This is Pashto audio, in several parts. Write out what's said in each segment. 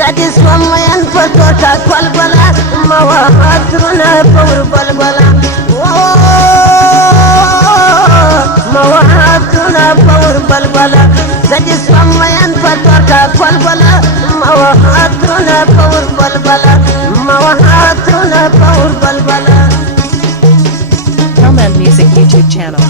زادي سومين فتوتا كالبلا مواهاترنا فور بلبلا مواهاترنا فور بلبلا زادي سومين فتوتا كالبلا مواهاترنا فور بلبلا مواهاترنا فور بلبلا. Hellman Music YouTube channel.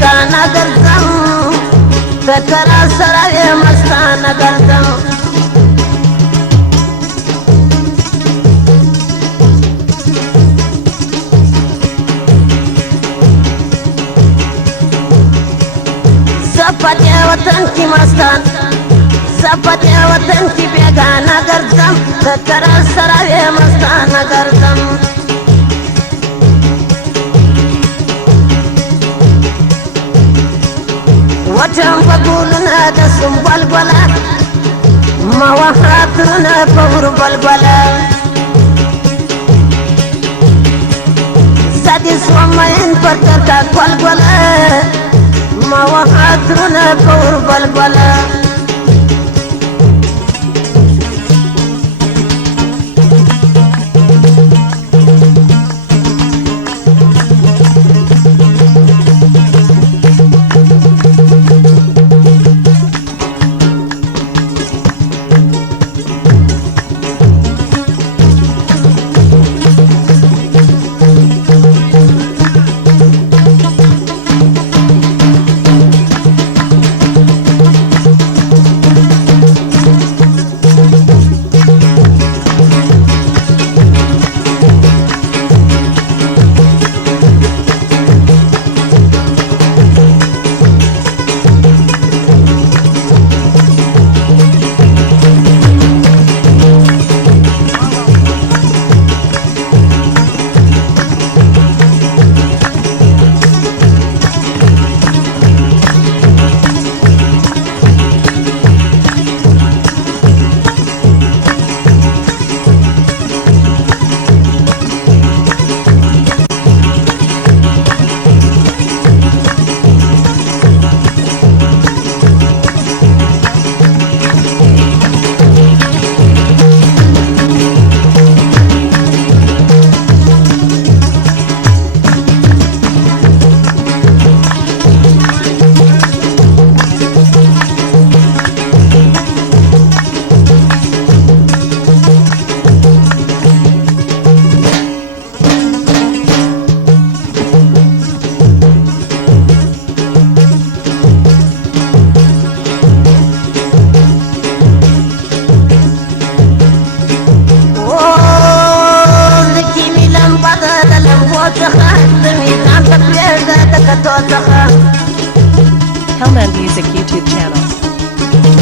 गाना करतम तकरा सराय मस्ताना करतम सपने वतन की मस्तान सपने वतन की बेगाना करतम तकरा सराय मस्ताना करतम وجم بقولنا دسم بلبلا ما وحاتنا فور بلبلا زادي سومين بركتا بلبلا ما وحاتنا فور بلبلا Hellman Music YouTube channel.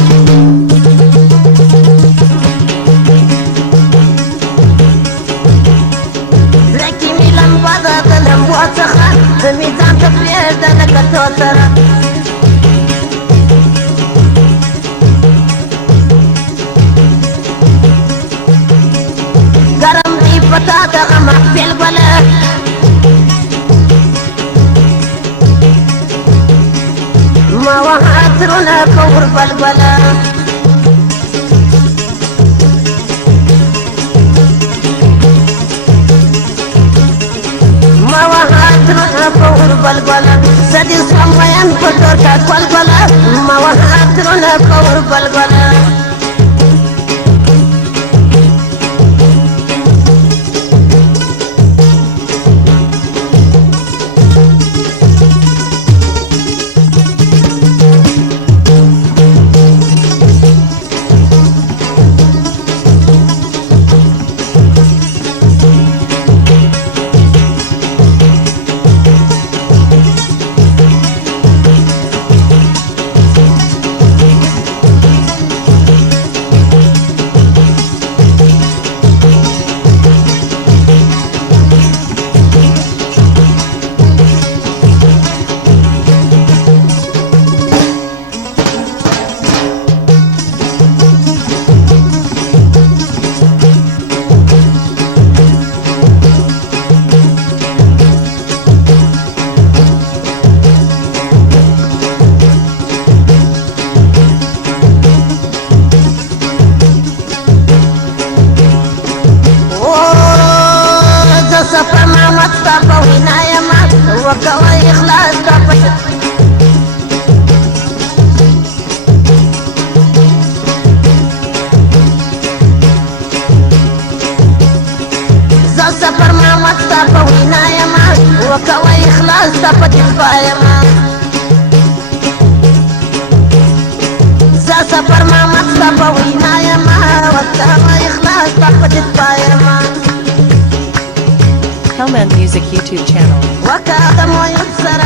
لكي ميلان بدا دلم واتخا دميزان تفرير دلك توترا قرم دي بطاطا غمك في البلد ما وحاترنا فور بلبلا ما وحاترنا فور بلبلا زادي سومين فتوتا بلبلا ما وحاترنا فور بلبلا إخلاص تفتح بايما زا سفر ما مصطفى وينايا ما وقتها إخلاص تفتح بايما Hellman Music YouTube channel. وكادم ويبصر